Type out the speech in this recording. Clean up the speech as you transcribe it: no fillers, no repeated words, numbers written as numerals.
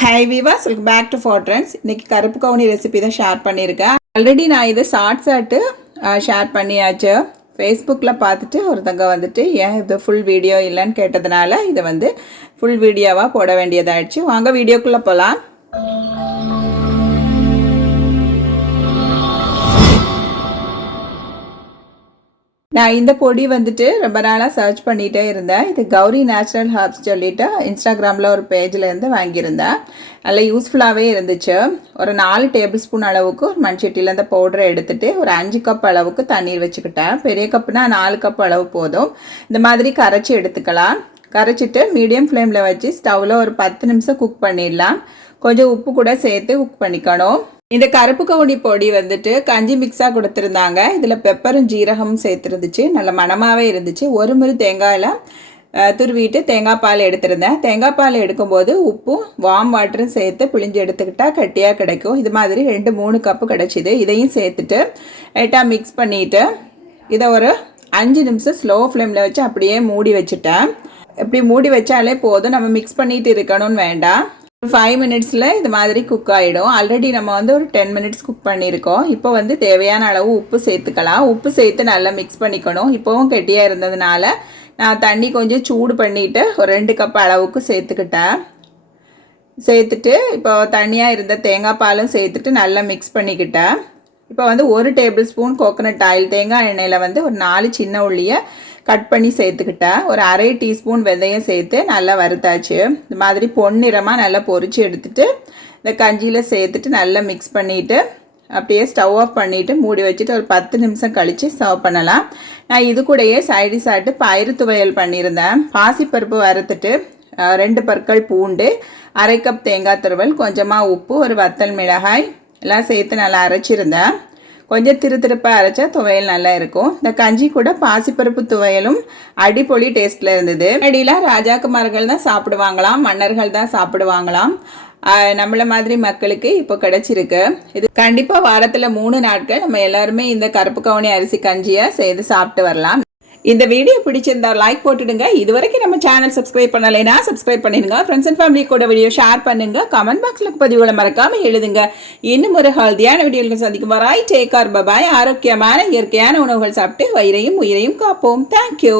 High viewers, welcome back to far trends. இன்றைக்கி கருப்பு கவுனி ரெசிபி தான் ஷேர் பண்ணியிருக்கேன். ஆல்ரெடி நான் இதை ஷார்ட்ஸாட்டு ஷேர் பண்ணியாச்சு. ஃபேஸ்புக்கில் பார்த்துட்டு ஒருத்தங்க வந்துட்டு ஏன் இது ஃபுல் வீடியோ இல்லைன்னு கேட்டதுனால இதை வந்து ஃபுல் வீடியோவாக போட வேண்டியதாகிடுச்சு. வாங்க வீடியோக்குள்ளே போகலாம். நான் இந்த பொடி வந்துட்டு ரொம்ப நாளாக சர்ச் பண்ணிகிட்டே இருந்தேன். இது கௌரி நேச்சுரல் ஹர்ப்ஸ் சொல்லிவிட்டு இன்ஸ்டாகிராமில் ஒரு பேஜிலேருந்து வாங்கியிருந்தேன். நல்லா யூஸ்ஃபுல்லாகவே இருந்துச்சு. ஒரு 4 டேபிள் ஸ்பூன் அளவுக்கு ஒரு மண்சட்டியில் அந்த பவுடரை எடுத்துகிட்டு ஒரு 5 கப் அளவுக்கு தண்ணீர் வச்சுக்கிட்டேன். பெரிய கப்புனா 4 கப் அளவு போதும். இந்த மாதிரி கரைச்சி எடுத்துக்கலாம். கரைச்சிட்டு மீடியம் ஃப்ளேமில் வச்சு ஸ்டவ்வில் ஒரு 10 நிமிஷம் குக் பண்ணிடலாம். கொஞ்சம் உப்பு கூட சேர்த்து குக் பண்ணிக்கணும். இந்த கருப்பு கவுனி பொடி வந்துட்டு கஞ்சி மிக்ஸாக கொடுத்துருந்தாங்க. இதில் பெப்பரும் ஜீரகமும் சேர்த்துருந்துச்சு. நல்ல மணமாகவே இருந்துச்சு. ஒரு முறை தேங்காயில் துருவிட்டு தேங்காய் பால் எடுத்திருந்தேன். தேங்காய் பால் எடுக்கும்போது உப்பும் வார்ம் வாட்டரும் சேர்த்து பிழிஞ்சு எடுத்துக்கிட்டால் கட்டியாக கிடைக்கும். இது மாதிரி 2-3 கப்பு கிடச்சிது. இதையும் சேர்த்துட்டு லைட்டாக மிக்ஸ் பண்ணிவிட்டு இதை ஒரு 5 நிமிஷம் ஸ்லோ ஃப்ளேமில் வச்சு அப்படியே மூடி வச்சுட்டேன். இப்படி மூடி வச்சாலே போதும், நம்ம மிக்ஸ் பண்ணிட்டு இருக்கணும்னு வேண்டாம். 5 மினிட்ஸில் இது மாதிரி குக் ஆகிடும். ஆல்ரெடி நம்ம வந்து ஒரு 10 மினிட்ஸ் குக் பண்ணியிருக்கோம். இப்போ வந்து தேவையான அளவு உப்பு சேர்த்துக்கலாம். உப்பு சேர்த்து நல்லா மிக்ஸ் பண்ணிக்கணும். இப்போவும் கெட்டியாக இருந்ததுனால நான் தண்ணி கொஞ்சம் சூடு பண்ணிவிட்டு ஒரு 2 கப் அளவுக்கு சேர்த்துட்டு இப்போ தண்ணியாக இருந்த தேங்காய் பாலும் சேர்த்துட்டு நல்லா மிக்ஸ் பண்ணிக்கிட்டேன். இப்போ வந்து 1 டேபிள் ஸ்பூன் கோகோனட் ஆயில், தேங்காய் எண்ணெயில் வந்து ஒரு 4 சின்ன உள்ளியை கட் பண்ணி சேர்த்துக்கிட்டேன். ஒரு அரை டீஸ்பூன் வெந்தயம் சேர்த்து நல்லா வறுத்தாச்சு. இந்த மாதிரி பொன்னிறமாக நல்லா பொரித்து எடுத்துகிட்டு இந்த கஞ்சியில் சேர்த்துட்டு நல்லா மிக்ஸ் பண்ணிவிட்டு அப்படியே ஸ்டவ் ஆஃப் பண்ணிவிட்டு மூடி வச்சுட்டு ஒரு 10 நிமிஷம் கழித்து சர்வ் பண்ணலாம். நான் இது கூடயே சைடிஷ் ஆட்டு பயிறு துவையல் பண்ணியிருந்தேன். பாசிப்பருப்பு வறுத்துட்டு 2 பற்கள் பூண்டு, அரை கப் தேங்காய் துருவல், கொஞ்சமாக உப்பு, ஒரு வத்தல் மிளகாய் எல்லாம் சேர்த்து நல்லா அரைச்சிருந்தேன். கொஞ்சம் திருப்பாக அரைச்சா துவையல் நல்லா இருக்கும். இந்த கஞ்சி கூட பாசிப்பருப்பு துவையலும் அடிப்பொலி டேஸ்ட்டில் இருந்தது. அடியில் ராஜாக்குமார்கள் தான் சாப்பிடுவாங்களாம், மன்னர்கள் தான் சாப்பிடுவாங்களாம். நம்மள மாதிரி மக்களுக்கு இப்போ கிடச்சிருக்கு. இது கண்டிப்பாக வாரத்தில் 3 நாட்கள் நம்ம எல்லாருமே இந்த கருப்பு கவுனி அரிசி கஞ்சியை செய்து சாப்பிட்டு வரலாம். இந்த வீடியோ பிடிச்சிருந்தா லைக் போட்டுடுங்க. இது வரைக்கும் நம்ம சேனல் சப்ஸ்கிரைப் பண்ணலைன்னா சப்ஸ்கிரைப் பண்ணிடுங்க. ஃப்ரெண்ட்ஸ் அண்ட் ஃபேமிலி கூட வீடியோ ஷேர் பண்ணுங்க. கமெண்ட் பாக்ஸில் பதிவுகளை மறக்காமல் எழுதுங்க. இன்னும் ஒரு ஹெல்தியான வீடியோக்கள் சந்திக்கும் வரை டேக் கேர், பை. ஆரோக்கியமான இயற்கையான உணவுகள் சாப்பிட்டு வயிறையும் உயிரையும் காப்போம். தேங்க்யூ.